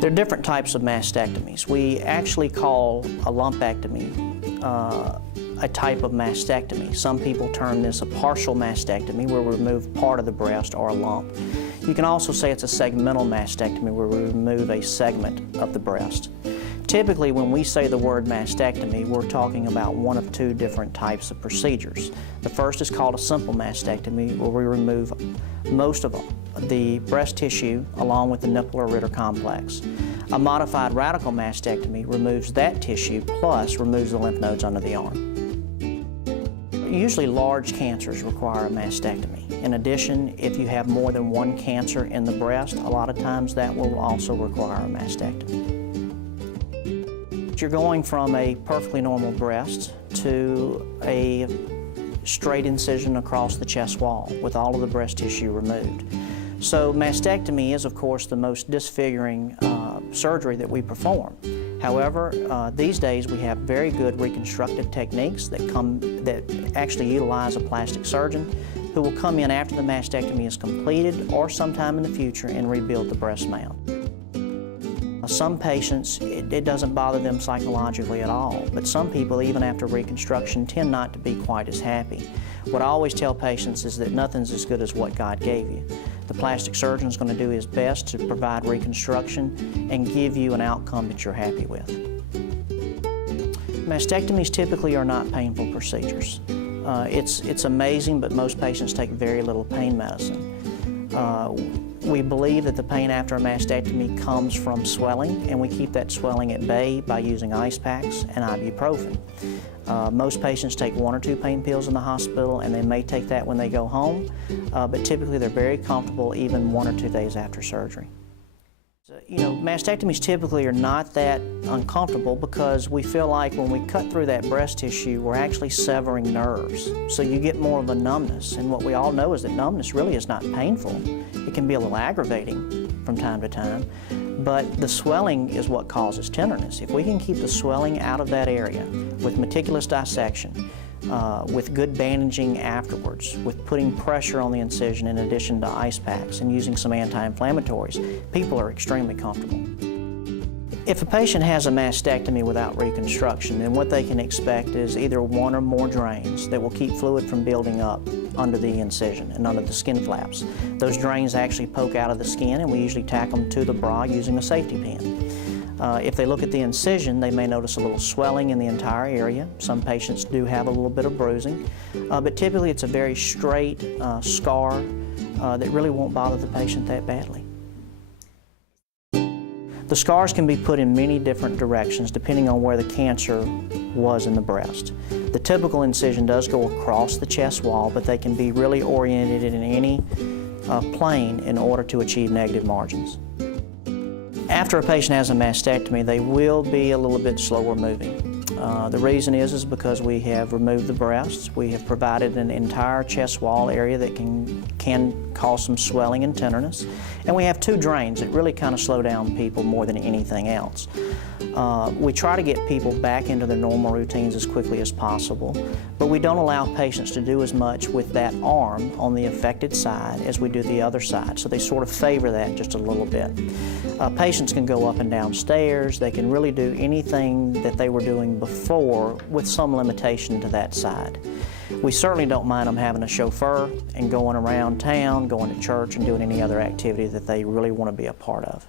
There are different types of mastectomies. We actually call a lumpectomy a type of mastectomy. Some people term this a partial mastectomy, where we remove part of the breast or a lump. You can also say it's a segmental mastectomy, where we remove a segment of the breast. Typically, when we say the word mastectomy, we're talking about one of two different types of procedures. The first is called a simple mastectomy, where we remove most of the breast tissue along with the nipple or Ritter complex. A modified radical mastectomy removes that tissue plus removes the lymph nodes under the arm. Usually large cancers require a mastectomy. In addition, if you have more than one cancer in the breast, a lot of times that will also require a mastectomy. You're going from a perfectly normal breast to a straight incision across the chest wall with all of the breast tissue removed. So mastectomy is, of course, the most disfiguring surgery that we perform. However, these days we have very good reconstructive techniques that actually utilize a plastic surgeon who will come in after the mastectomy is completed or sometime in the future and rebuild the breast mound. Some patients, it doesn't bother them psychologically at all, but some people, even after reconstruction, tend not to be quite as happy. What I always tell patients is that nothing's as good as what God gave you. The plastic surgeon is going to do his best to provide reconstruction and give you an outcome that you're happy with. Mastectomies typically are not painful procedures. It's amazing, but most patients take very little pain medicine. We believe that the pain after a mastectomy comes from swelling, and we keep that swelling at bay by using ice packs and ibuprofen. Most patients take 1 or 2 pain pills in the hospital, and they may take that when they go home, but typically they're very comfortable even 1 or 2 days after surgery. You know, mastectomies typically are not that uncomfortable because we feel like when we cut through that breast tissue, we're actually severing nerves. So you get more of a numbness, and what we all know is that numbness really is not painful. It can be a little aggravating from time to time, but the swelling is what causes tenderness. If we can keep the swelling out of that area with meticulous dissection, with good bandaging afterwards, with putting pressure on the incision in addition to ice packs and using some anti-inflammatories, people are extremely comfortable. If a patient has a mastectomy without reconstruction, then what they can expect is either 1 or more drains that will keep fluid from building up under the incision and under the skin flaps. Those drains actually poke out of the skin, and we usually tack them to the bra using a safety pin. If they look at the incision, they may notice a little swelling in the entire area. Some patients do have a little bit of bruising, but typically it's a very straight scar that really won't bother the patient that badly. The scars can be put in many different directions depending on where the cancer was in the breast. The typical incision does go across the chest wall, but they can be really oriented in any plane in order to achieve negative margins. After a patient has a mastectomy, they will be a little bit slower moving. The reason is because we have removed the breasts. We have provided an entire chest wall area that can cause some swelling and tenderness. And we have 2 drains that really kind of slow down people more than anything else. We try to get people back into their normal routines as quickly as possible, but we don't allow patients to do as much with that arm on the affected side as we do the other side, so they sort of favor that just a little bit. Patients can go up and down stairs. They can really do anything that they were doing before with some limitation to that side. We certainly don't mind them having a chauffeur and going around town, going to church, and doing any other activity that they really want to be a part of.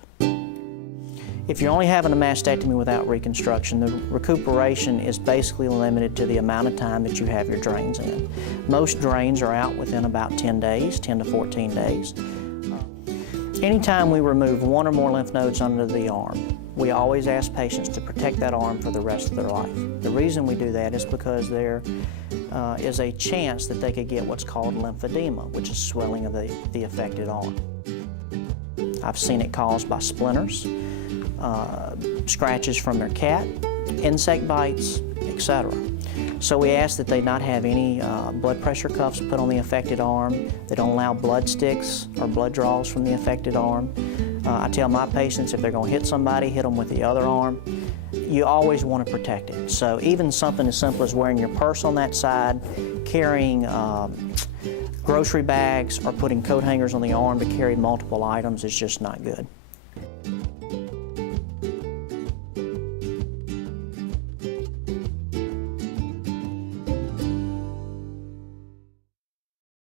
If you're only having a mastectomy without reconstruction, the recuperation is basically limited to the amount of time that you have your drains in. Most drains are out within about 10 days, 10 to 14 days. Anytime we remove 1 or more lymph nodes under the arm, we always ask patients to protect that arm for the rest of their life. The reason we do that is because there is a chance that they could get what's called lymphedema, which is swelling of the affected arm. I've seen it caused by splinters, scratches from their cat, insect bites, etc. So we ask that they not have any blood pressure cuffs put on the affected arm. They don't allow blood sticks or blood draws from the affected arm. I tell my patients if they're going to hit somebody, hit them with the other arm. You always want to protect it. So even something as simple as wearing your purse on that side, carrying grocery bags, or putting coat hangers on the arm to carry multiple items is just not good.